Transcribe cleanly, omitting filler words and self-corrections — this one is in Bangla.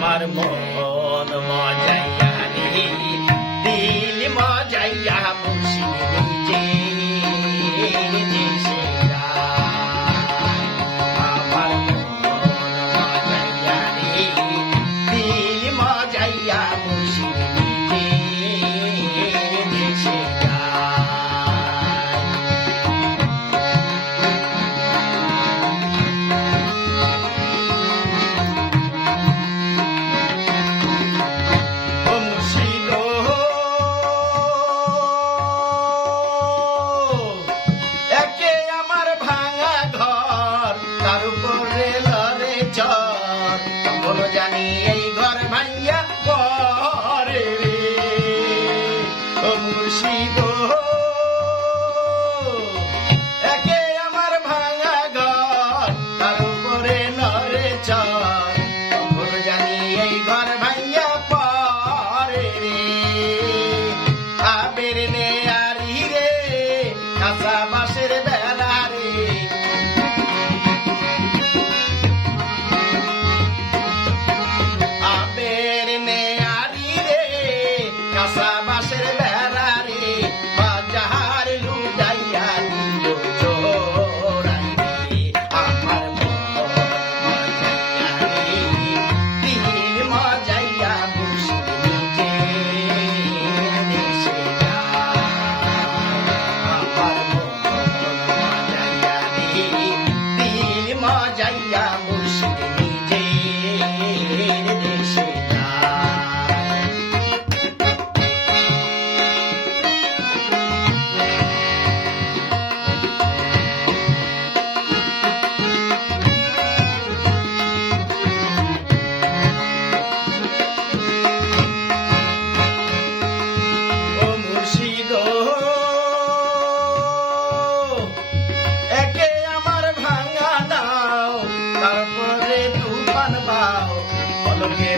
আমার মন মজাইয়া রে দিল মজাইয়া মুর্শিদ নিজে দেশে আমার মন মজাইয়া রে দিল মজাইয়া মুর্শিদ নিজে দেশে জানি এই ঘর ভাইয়া পরে রে ও মুর্শিদ একে আমার ভাঙা ঘর তার উপরে নরে চর জানি এই ঘর ভাইয়া পরে রে আবের নে আরি রে কাঁচা বাঁশের বেলা রে কাঁচা বাঁশের বেড়া রে বাজার লুটাইয়া নিল চোরাই রে আমার মন মজাইয়া রে দিল মজাইয়া মুর্শিদ নিজে দেশে আমার মন মজাইয়া রে দিল মজাইয়া মুর্শিদ নিজে দেশে একে আমার ভাঙা নাও তারপরে তুফান বাও পলকে